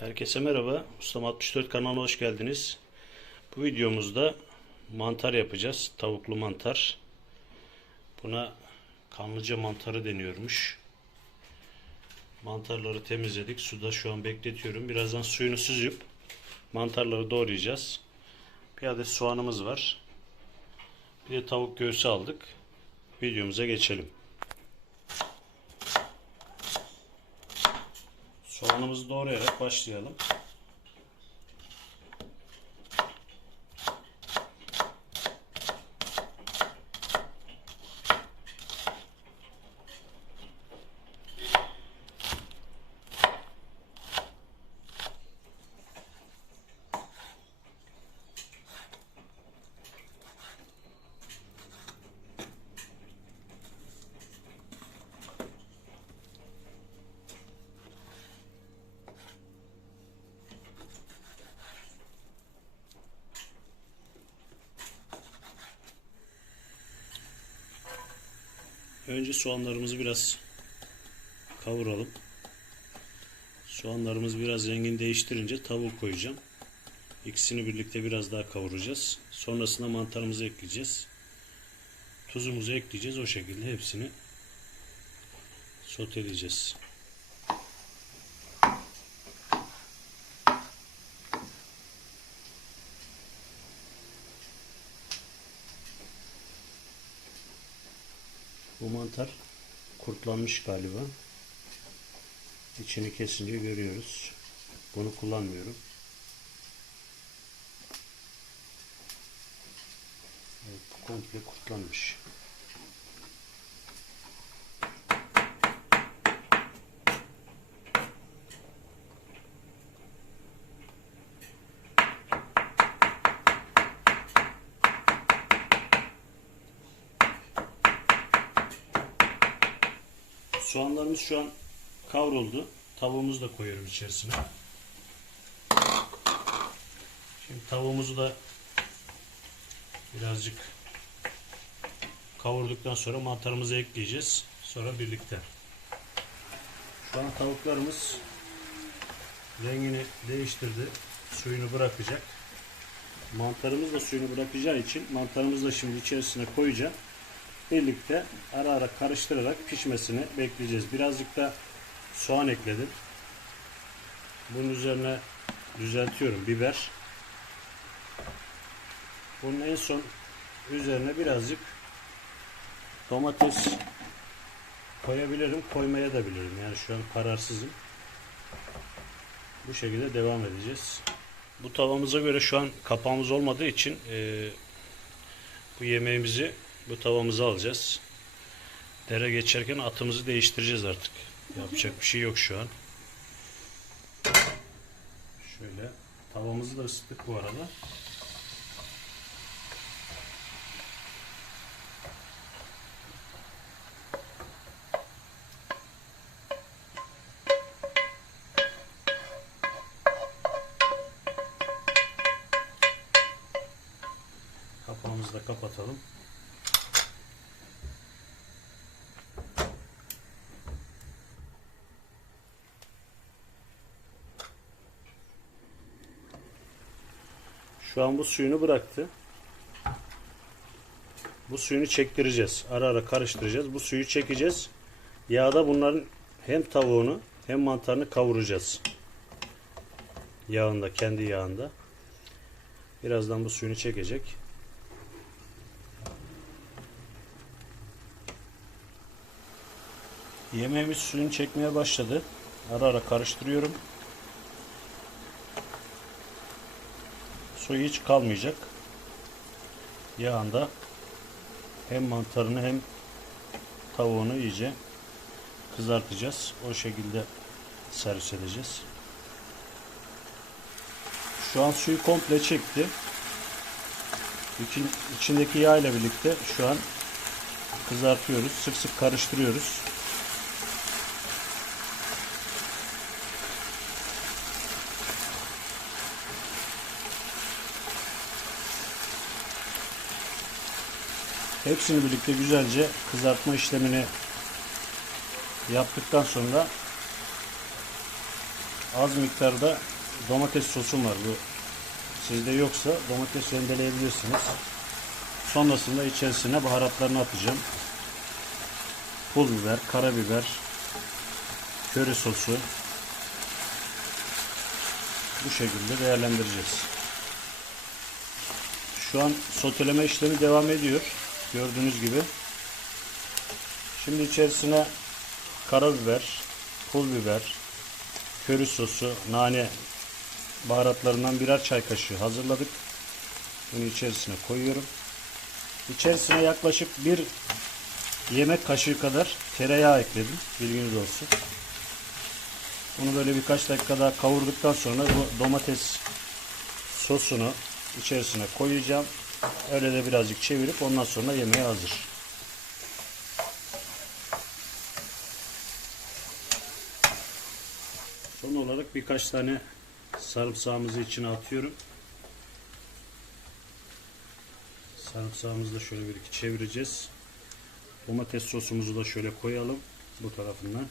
Herkese merhaba. Ustam 64 kanalına hoş geldiniz. Bu videomuzda mantar yapacağız. Tavuklu mantar. Buna kanlıca mantarı deniyormuş. Mantarları temizledik. Suda şu an bekletiyorum. Birazdan suyunu süzüp mantarları doğrayacağız. Bir adet soğanımız var. Bir de tavuk göğsü aldık. Videomuza geçelim. Soğanımızı doğrayarak başlayalım. Önce soğanlarımızı biraz kavuralım. Soğanlarımız biraz rengini değiştirince tavuk koyacağım. İkisini birlikte biraz daha kavuracağız. Sonrasında mantarımızı ekleyeceğiz. Tuzumuzu ekleyeceğiz. O şekilde hepsini soteleyeceğiz. Bu mantar kurtlanmış galiba. İçini kesince görüyoruz. Bunu kullanmıyorum. Evet, komple kurtlanmış. Soğanlarımız şu an kavruldu. Tavuğumuzu da koyuyorum içerisine. Şimdi tavuğumuzu da birazcık kavurduktan sonra mantarımızı ekleyeceğiz. Sonra birlikte. Şu an tavuklarımız rengini değiştirdi. Suyunu bırakacak. Mantarımız da suyunu bırakacağı için mantarımızı da şimdi içerisine koyacağım birlikte ara ara karıştırarak pişmesini bekleyeceğiz. Birazcık da soğan ekledim. Bunun üzerine düzeltiyorum biber. Bunun en son üzerine birazcık domates koyabilirim, koymaya da bilirim. Yani şu an kararsızım. Bu şekilde devam edeceğiz. Bu tavamıza göre şu an kapağımız olmadığı için e, bu yemeğimizi bu tavamızı alacağız. Dere geçerken atımızı değiştireceğiz artık. Yapacak bir şey yok şu an. Şöyle tavamızı da ısıttık bu arada. Kapağımızı da kapatalım. Şu an bu suyunu bıraktı. Bu suyunu çektireceğiz. Ara ara karıştıracağız. Bu suyu çekeceğiz. Yağda bunların hem tavuğunu hem mantarını kavuracağız. Yağında, kendi yağında. Birazdan bu suyunu çekecek. Yemeğimiz suyunu çekmeye başladı. Ara ara karıştırıyorum. Suyu hiç kalmayacak. Yağında hem mantarını hem tavuğunu iyice kızartacağız. O şekilde servis edeceğiz. Şu an suyu komple çekti. İçin, içindeki yağ ile birlikte şu an kızartıyoruz. Sık sık karıştırıyoruz. Hepsini birlikte güzelce kızartma işlemini yaptıktan sonra az miktarda domates sosum var. Bu sizde yoksa domates rendeleyebilirsiniz. Sonrasında içerisine baharatlarını atacağım. Pul biber, karabiber, köri sosu. Bu şekilde değerlendireceğiz. Şu an soteleme işlemi devam ediyor. Gördüğünüz gibi. Şimdi içerisine karabiber, pul biber, köri sosu, nane baharatlarından birer çay kaşığı hazırladık. Bunu içerisine koyuyorum. İçerisine yaklaşık bir yemek kaşığı kadar tereyağı ekledim. Bilginiz olsun. Bunu böyle birkaç dakika daha kavurduktan sonra bu domates sosunu içerisine koyacağım. Öyle de birazcık çevirip ondan sonra yemeğe hazır. Son olarak birkaç tane sarımsağımızı içine atıyorum. Sarımsağımızı da şöyle bir iki çevireceğiz. Domates sosumuzu da şöyle koyalım bu tarafından.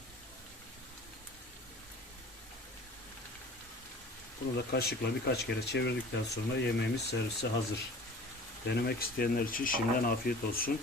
Bunu da kaşıkla birkaç kere çevirdikten sonra yemeğimiz servise hazır. Denemek isteyenler için şimdiden afiyet olsun.